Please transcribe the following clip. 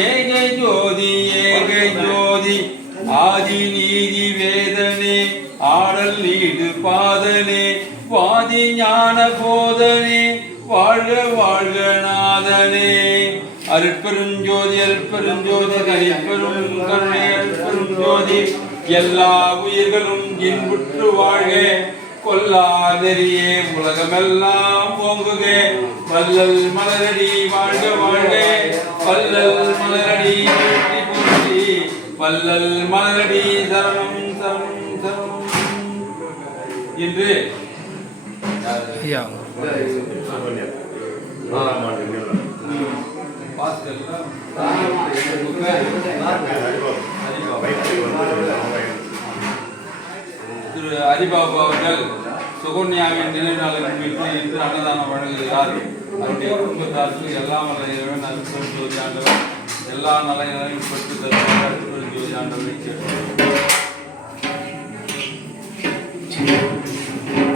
ஏகை ஜோதி ஏகை ஜோதி ஆதி நீதி வேதனே ஆடல் நீடு பாதனே வாதி ஞான போதனே வாழ்க வாழ்க நாதனே அருட்பெருஞ்சோதி அருட்பெருஞ்சோதி தனிப்பெரும் கருணை அருட்பெருஞ்சோதி எல்லா உயிர்களும் இன்புற்று வாழ்க கொல்லா நெறியே உலகமெல்லாம் ஓங்குக வள்ளல் மலரடி வாழ்க வாழ்க வள்ளல் மலரடி போற்றி போற்றி வள்ளல் மலரடி சரணம் சரணம் சரணம் என்று திரு ஹரிபாபு அவர்கள் சுகன்யாவின் நினைவு நாளை முன்னிட்டு இன்று அன்னதானம் வழங்குகிறார். அவருடைய குடும்பத்தாருக்கு எல்லாம் வல்ல இறைவன் அருட்பெருஞ்சோதி ஆண்டவர் எல்லா நலன்களையும் பெற்று தருவார். அருட்பெருஞ்சோதி ஆண்டவரை கேட்டு